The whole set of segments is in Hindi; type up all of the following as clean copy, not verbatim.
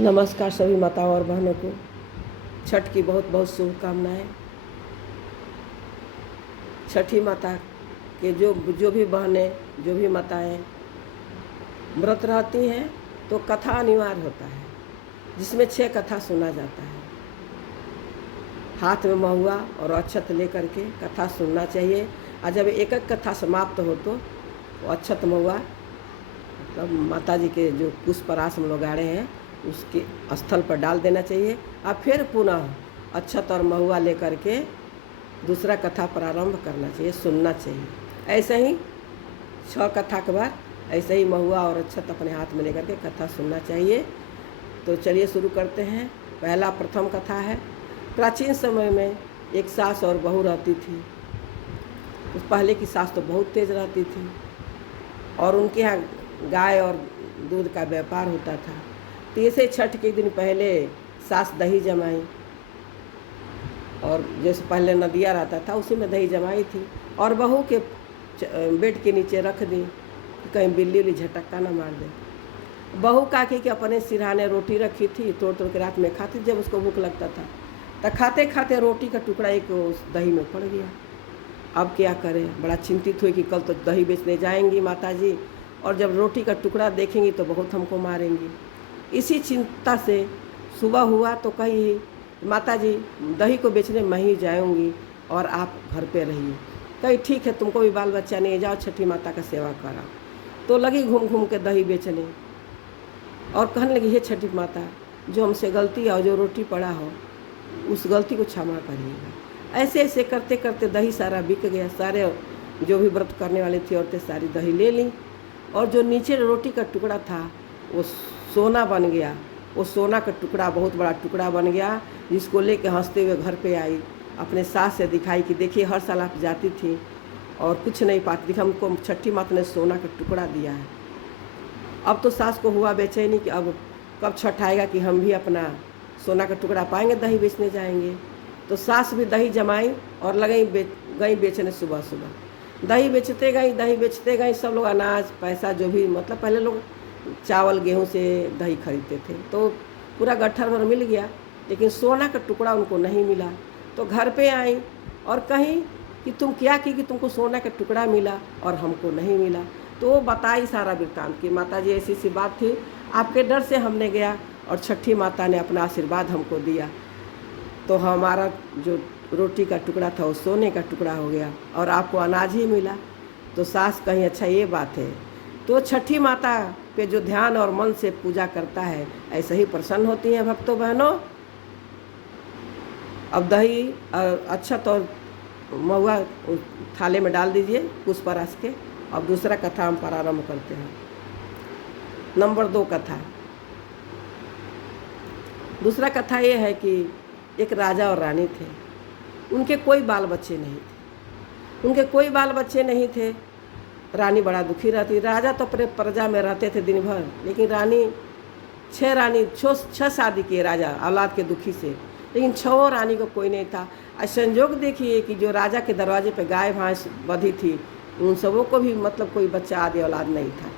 नमस्कार सभी माताओं और बहनों को छठ की बहुत बहुत शुभकामनाएं। छठी माता के जो भी बहनें, जो भी माताएं व्रत रहती हैं तो कथा अनिवार्य होता है, जिसमें 6 कथा सुना जाता है। हाथ में महुआ और अक्षत लेकर के कथा सुनना चाहिए। और जब एक एक कथा समाप्त हो तो अक्षत महुआ मतलब माता जी के जो पुष्परास हम लोग गाड़े हैं उसके स्थल पर डाल देना चाहिए। और फिर पुनः अक्षत और महुआ लेकर के दूसरा कथा प्रारंभ करना चाहिए, सुनना चाहिए। ऐसे ही 6 कथा के बाद ऐसे ही महुआ और अक्षत अपने हाथ में लेकर के कथा सुनना चाहिए। तो चलिए शुरू करते हैं। प्रथम कथा है। प्राचीन समय में एक सास और बहू रहती थी। उस पहले की सास तो बहुत तेज़ रहती थी और उनके यहाँ गाय और दूध का व्यापार होता था। तो ऐसे छठ के दिन पहले सास दही जमाई, और जैसे पहले नदिया रहता था उसी में दही जमाई थी और बहू के बेड के नीचे रख दी, कहीं बिल्ली उल्ली झटक्का ना मार दे। बहू काकी के अपने सिरहाने रोटी रखी थी, तोड़ तोड़ के रात में खाती जब उसको भूख लगता था। तो खाते खाते रोटी का टुकड़ा एक उस दही में पड़ गया। अब क्या करें, बड़ा चिंतित हुई कि कल तो दही बेचने जाएंगी माता जी, और जब रोटी का टुकड़ा देखेंगी तो बहुत हमको मारेंगी। इसी चिंता से सुबह हुआ तो कही, माता जी दही को बेचने मैं ही जाऊँगी और आप घर पे रहिए। कही ठीक है, तुमको भी बाल बच्चा नहीं है, जाओ छठी माता का सेवा करा। तो लगी घूम घूम के दही बेचने और कहने लगी, हे छठी माता, जो हमसे गलती है और जो रोटी पड़ा हो उस गलती को क्षमा करिएगा। ऐसे ऐसे करते करते दही सारा बिक गया। सारे जो भी व्रत करने वाली थी औरतें सारी दही ले लीं, और जो नीचे रोटी का टुकड़ा था वो सोना बन गया। वो सोना का टुकड़ा बहुत बड़ा टुकड़ा बन गया, जिसको लेके हंसते हुए घर पे आई। अपने सास से दिखाई कि देखिए हर साल आप जाती थी और कुछ नहीं पाती, देखिए हमको छठी माता ने सोना का टुकड़ा दिया है। अब तो सास को हुआ बेचैनी कि अब कब छठ आएगा कि हम भी अपना सोना का टुकड़ा पाएंगे, दही बेचने जाएंगे। तो सास भी दही जमाई और गई बेचने। सुबह सुबह दही बेचते गई। सब लोग अनाज पैसा जो भी मतलब पहले लोग चावल गेहूं से दही खरीदते थे, तो पूरा गट्ठर भर मिल गया, लेकिन सोना का टुकड़ा उनको नहीं मिला। तो घर पे आई और कहीं कि तुम क्या की कि तुमको सोना का टुकड़ा मिला और हमको नहीं मिला। तो वो बताई सारा वृत्तांत कि माता जी ऐसी सी बात थी, आपके डर से हमने गया और छठी माता ने अपना आशीर्वाद हमको दिया, तो हमारा जो रोटी का टुकड़ा था वो सोने का टुकड़ा हो गया और आपको अनाज ही मिला। तो सास कहीं अच्छा ये बात है। तो छठी माता पे जो ध्यान और मन से पूजा करता है ऐसे ही प्रसन्न होती हैं भक्तों बहनों। अब दही अक्षत और महुआ थाले में डाल दीजिए पुष्परास के। अब दूसरा कथा हम प्रारंभ करते हैं। नंबर 2 कथा। दूसरा कथा ये है कि एक राजा और रानी थे। उनके कोई बाल बच्चे नहीं थे। रानी बड़ा दुखी रहती। राजा तो अपने प्रजा में रहते थे दिन भर, लेकिन रानी 6 शादी किए राजा औलाद के दुखी से, लेकिन 6 रानी को कोई नहीं था। और संजोग देखिए कि जो राजा के दरवाजे पे गाय भैंस बंधी थी उन सबों को भी मतलब कोई बच्चा आदि औलाद नहीं था।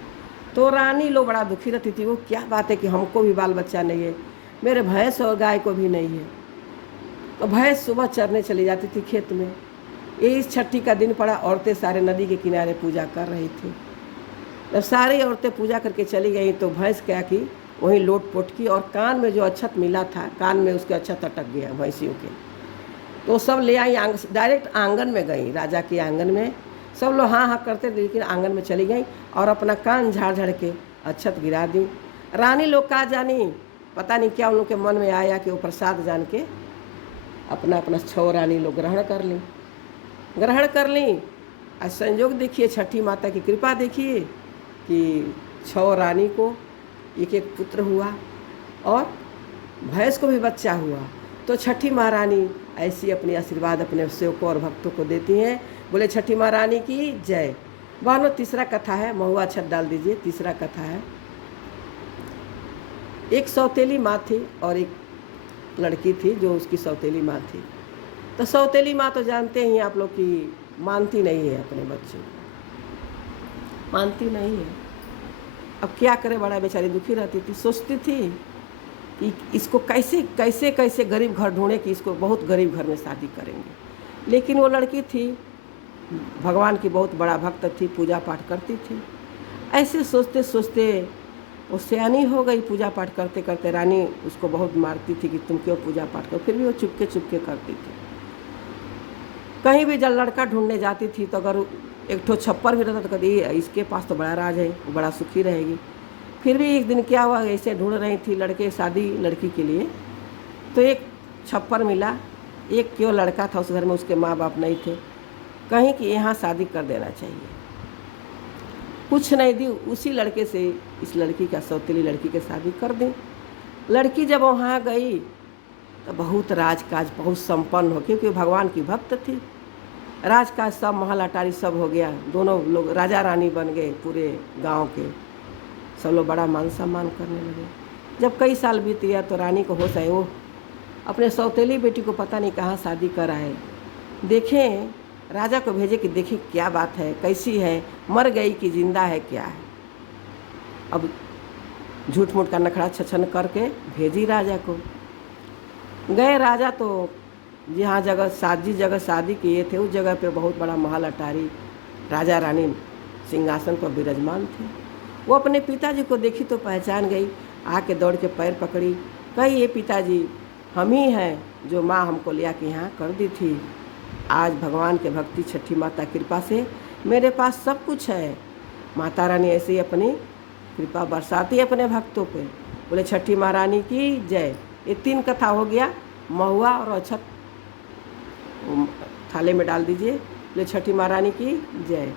तो रानी लोग बड़ा दुखी रहती थी, वो क्या बात है कि हमको भी बाल बच्चा नहीं है, मेरे भैंस और गाय को भी नहीं है। तो भैंस सुबह चरने चली जाती थी खेत में। यही छठी का दिन पड़ा, औरतें सारे नदी के किनारे पूजा कर रही थी। जब सारी औरतें पूजा करके चली गई तो भैंस क्या की, वहीं लोट पोट की और कान में जो अक्षत मिला था, कान में उसके अक्षत अटक गया भैंसियों के। तो सब ले आई, डायरेक्ट आंगन में गई, राजा के आंगन में। सब लोग हाँ हाँ करते, लेकिन आंगन में चली गई और अपना कान झाड़ झाड़ के अक्षत गिरा दी। रानी लोग का जानी, पता नहीं क्या उन लोग के मन में आया कि वो प्रसाद जान के अपना अपना 6 रानी लोग ग्रहण कर ली। और संयोग देखिए, छठी माता की कृपा देखिए कि 6 रानी को एक एक पुत्र हुआ और भैंस को भी बच्चा हुआ। तो छठी महारानी ऐसी अपनी आशीर्वाद अपने सेवकों और भक्तों को देती हैं। बोले छठी महारानी की जय। बहनों, तीसरा कथा है। महुआ अक्षत डाल दीजिए। तीसरा कथा है। एक सौतेली माँ थी और एक लड़की थी जो उसकी सौतेली माँ थी। तो सौतेली माँ तो जानते ही आप लोग की मानती नहीं है, अपने बच्चे मानती नहीं है। अब क्या करे, बड़ा बेचारी दुखी रहती थी। सोचती थी कि इसको कैसे कैसे कैसे गरीब घर ढूंढे कि इसको बहुत गरीब घर में शादी करेंगे। लेकिन वो लड़की थी, भगवान की बहुत बड़ा भक्त थी, पूजा पाठ करती थी। ऐसे सोचते सोचते वो सयानी हो गई। पूजा पाठ करते करते रानी उसको बहुत मारती थी कि तुम क्यों पूजा पाठ करो, फिर भी वो चुपके चुपके करती थी। कहीं भी जब लड़का ढूंढने जाती थी तो अगर एक ठो छप्पर भी रहता तो कभी इसके पास तो बड़ा राज है, वो बड़ा सुखी रहेगी। फिर भी एक दिन क्या हुआ, ऐसे ढूंढ रही थी लड़के शादी लड़की के लिए, तो एक छप्पर मिला। एक क्यों लड़का था उस घर में, उसके माँ बाप नहीं थे, कहीं कि यहाँ शादी कर देना चाहिए। कुछ नहीं दी, उसी लड़के से इस लड़की का सौतेली लड़की के शादी कर दी। लड़की जब वहाँ गई तो बहुत राजकाज, बहुत संपन्न हो, क्योंकि भगवान की भक्त थी। राजकाज सब, महल अटारी सब हो गया, दोनों लोग राजा रानी बन गए। पूरे गांव के सब लोग बड़ा मान सम्मान करने लगे। जब कई साल बीत गया तो रानी को होश आया, वो अपने सौतेली बेटी को पता नहीं कहाँ शादी कर आए। देखें, राजा को भेजे कि देखें क्या बात है, कैसी है, मर गई कि जिंदा है, क्या है। अब झूठ मूठ का नखड़ा छछन करके भेजी राजा को। गए राजा तो जहाँ जगह शादी किए थे उस जगह पे बहुत बड़ा महल अटारी, राजा रानी सिंहासन पर विराजमान थे। वो अपने पिताजी को देखी तो पहचान गई, आके दौड़ के पैर पकड़ी, कही ये पिताजी हम ही हैं जो माँ हमको ले आके यहाँ कर दी थी। आज भगवान के भक्ति, छठी माता कृपा से मेरे पास सब कुछ है। माता रानी ऐसे ही अपनी कृपा बरसाती है अपने भक्तों पे। बोले छठी महारानी की जय। ये 3 कथा हो गया, महुआ और अक्षत थाले में डाल दीजिए। बोले छठी महारानी की जय।